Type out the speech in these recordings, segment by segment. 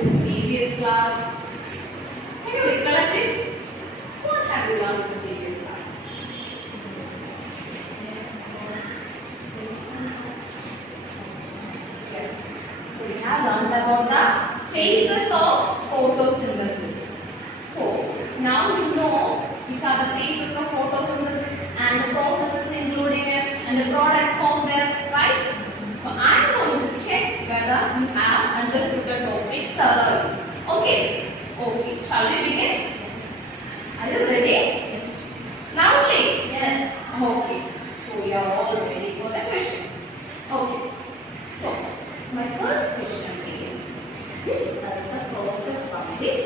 in the previous class? Can you recollect it? What have you learned in the previous class? Yes. So we have learned about the phases of photosynthesis. So now you know which are the phases of photosynthesis and the processes including it and the products formed there, right? So I am going to check whether you have understood the topic thoroughly. Okay. Okay. Shall we begin? Yes. Are you ready? Yes. Loudly. Yes. Okay. So we are all ready for the questions. Okay. So my first question is, which is the process by which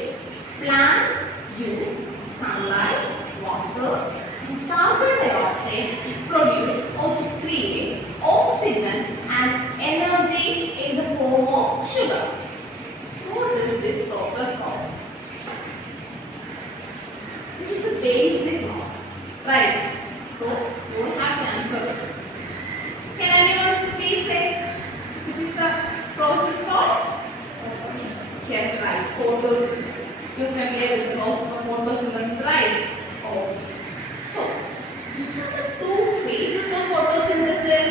plants use sunlight, water, and carbon dioxide to produce or to create oxygen and energy in the form of sugar? What is this process called? This is the basic knowledge, right? So you will have to answer this. Can anyone please say which is the process called? Yes, right. Photosynthesis. You're familiar with the process of photosynthesis, right? Okay. So, which are the two phases of photosynthesis?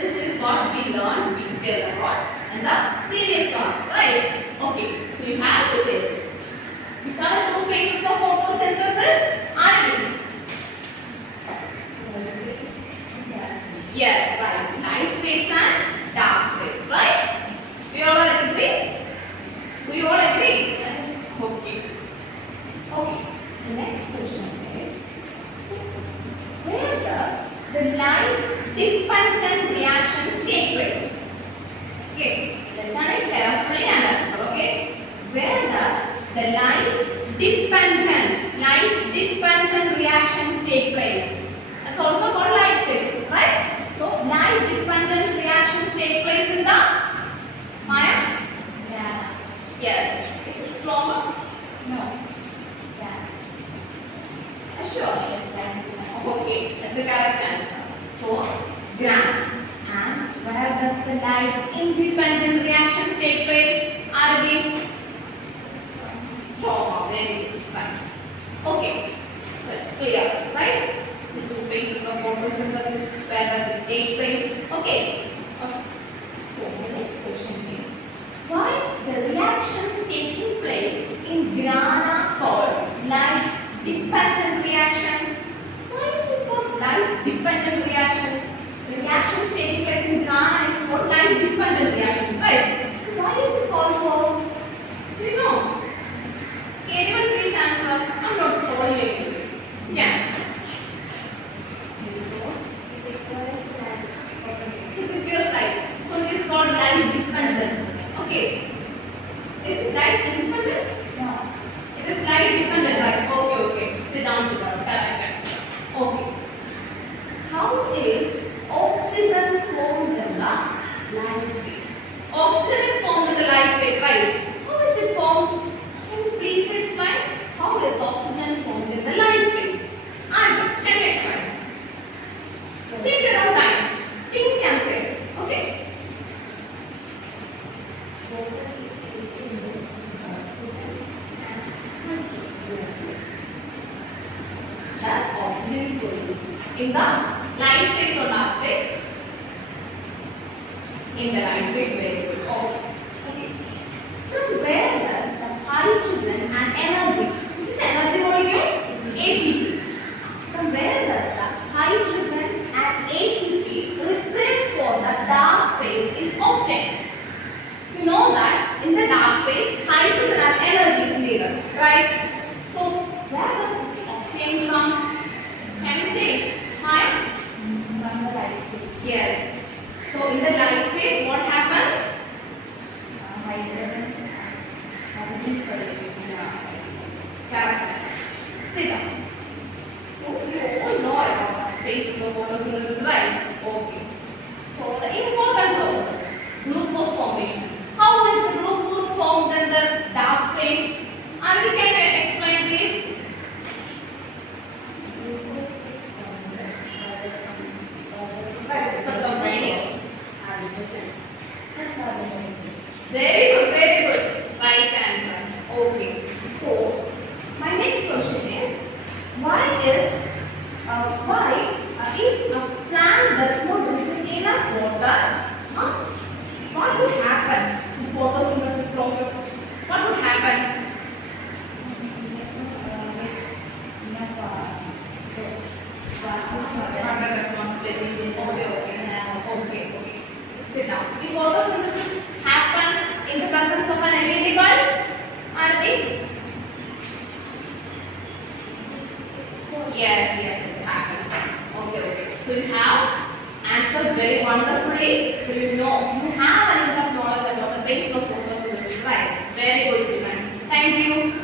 This is what we learned detail about in the previous class, right? Okay. So you have to say this. Which are the two phases of photosynthesis? Are you? Yes, right. Light phase and dark phase, right? We all agree? We all agree? Yes. Okay. Okay. The next question is, so where does the light dependent reactions take place? Okay. Listen it carefully and answer. Okay. Where does the light dependent reactions take place? That's also called light phase, right? So light dependent reactions take place in the Maya? Yeah. Yes. Is it stronger? No. Yeah. Sure. Yes. Yeah. Okay, that's the correct answer. So, gram. And where does the light independent reactions take place? Are they strong? Very good. Right. Okay. So it's clear, right? The two phases of photosynthesis. Where does it take place? Okay. Okay. So the next question is, why the reactions taking place in grana called light dependent reactions? Why is it called light dependent reaction? The reactions taking place in grana is called light dependent reactions, right? So why is it called so? Do you know? Can anyone please answer? I'm not calling you this. Yes. It requires light. So it is called light dependent. Okay. Is it light independent? No. It is light dependent, right? Okay, okay. Sit down, sit down. Correct answer. Okay. How is oxygen formed in the light phase? Oxygen is formed in the light phase, right? How is it formed? Can you please explain? How is oxygen formed in the light phase? Anand, can you explain? Take your own time. Think and say. Okay? Water is created with oxygen and hydrogen. Thus, oxygen is produced in the light phase or dark phase? In the light phase, very good. Okay. From where does the hydrogen and energy, which is energy molecule? ATP. From where does the hydrogen and ATP required for the dark phase is obtained? You know that in the dark phase, hydrogen and energy is needed, right? So, where does it obtain from? Can you say? Maya? From the light phase. Yes. So, in the light phase, what happens? Hydrogen. Hydrogen is produced. Correct answer. Sit down. So, you all know about the phases of photosynthesis, right? Okay. So, the important process, glucose formation. How is the glucose formed in the dark phase? Anand, can you explain please? Glucose is formed By combining. hydrogen and carbon dioxide. Very good, very good. Right. right answer. Okay. So my next question is, why if a plant does not receive enough water, what would happen to photosynthesis process? What would happen? Water does not split into. Okay. Sit down. The photosynthesis happen in the presence of an LED bulb? Arati? Yes, it happens. Okay. So you have answered very wonderfully. So you have an enough knowledge about the base of photosynthesis, right? Very good.